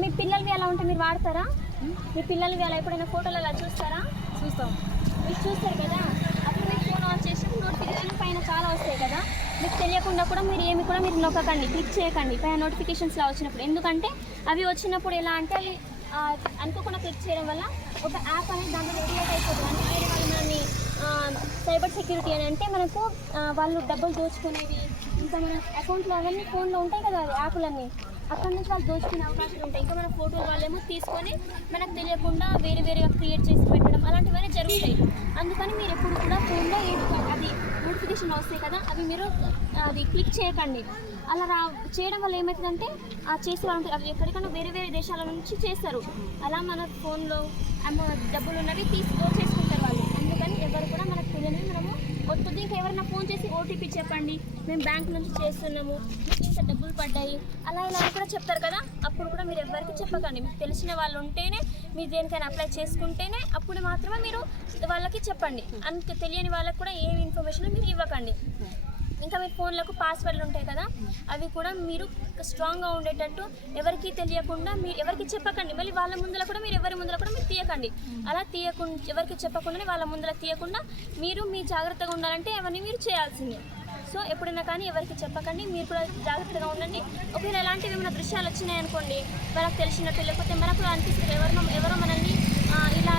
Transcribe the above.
మీ పిల్లలవి అలా ఉంటే మీరు వాడతారా? మీ పిల్లలవి అలా ఎప్పుడైనా ఫోటోలు అలా చూస్తారా? చూస్తాం. మీరు చూస్తారు కదా, అప్పుడు మీరు ఫోన్ ఆన్ చేసినప్పుడు నోటిఫికేషన్ పైన చాలా వస్తాయి కదా, మీకు తెలియకుండా కూడా మీరు నొక్కకండి, క్లిక్ చేయకండి పైన నోటిఫికేషన్స్లో వచ్చినప్పుడు. ఎందుకంటే అవి వచ్చినప్పుడు ఎలా అంటే అవి అనుకోకుండా క్లిక్ చేయడం వల్ల ఒక యాప్ అనేది దాంట్లో క్రియేట్ అయిపోతుంది. అంటే వేరే వాళ్ళు మనల్ని సైబర్ సెక్యూరిటీ అని అంటే మనకు వాళ్ళు డబ్బులు దోచుకునేవి, ఇంకా మన అకౌంట్లో అవన్నీ ఫోన్లో ఉంటాయి కదా యాప్లన్నీ, అక్కడ నుంచి వాళ్ళు దోచుకునే అవకాశాలు ఉంటాయి. ఇంకా మన ఫోటోలు వాళ్ళేమో తీసుకొని మనకు తెలియకుండా వేరేగా క్రియేట్ చేసి పెట్టడం అలాంటివన్నీ జరుగుతాయి. అందుకని మీరు ఎప్పుడు కూడా ఫోన్లో అది నోటిఫికేషన్ వస్తాయి కదా, అవి మీరు అది క్లిక్ చేయకండి. అలా చేయడం వల్ల ఏమవుతుందంటే చేసే వాళ్ళు అది ఎక్కడికైనా వేరే దేశాల నుంచి చేస్తారు. అలా మన ఫోన్లో డబ్బులు ఉన్నవి దోచేసుకుంటారు వాళ్ళు. అందుకని ఎవరు కూడా మనకు తెలియనివి మనము వస్తుంది. ఇంకా ఎవరైనా ఫోన్ చేసి ఓటీపీ చెప్పండి, మేము బ్యాంక్ నుంచి చేస్తున్నాము, మీకు ఇంత డబ్బులు పడ్డాయి అలా ఇలా కూడా చెప్తారు కదా, అప్పుడు కూడా మీరు ఎవరికి చెప్పకండి. మీకు తెలిసిన వాళ్ళు ఉంటేనే, మీరు దేనికైనా అప్లై చేసుకుంటేనే అప్పుడు మాత్రమే మీరు వాళ్ళకి చెప్పండి. అంత తెలియని వాళ్ళకి కూడా ఏ ఇన్ఫర్మేషన్ మీరు ఇవ్వకండి. ఇంకా మీ ఫోన్లకు పాస్వర్డ్లు ఉంటాయి కదా, అవి కూడా మీరు స్ట్రాంగ్గా ఉండేటట్టు ఎవరికి తెలియకుండా మీరు ఎవరికి చెప్పకండి. మళ్ళీ వాళ్ళ ముందర కూడా మీరు ఎవరి ముందర కూడా మీరు తీయకండి. అలా తీయకుండా ఎవరికి చెప్పకుండానే వాళ్ళ ముందర తీయకుండా మీరు మీ జాగ్రత్తగా ఉండాలంటే అవన్నీ మీరు చేయాల్సిందే. సో ఎప్పుడైనా కానీ ఎవరికి చెప్పకండి, మీరు కూడా జాగ్రత్తగా ఉండండి. ఒకవేళ ఎలాంటివి ఏమైనా దృశ్యాలు వచ్చినాయనుకోండి, వాళ్ళకి తెలిసినట్టు లేకపోతే మనకు అనిపిస్తుంది ఎవరో మనల్ని ఇలా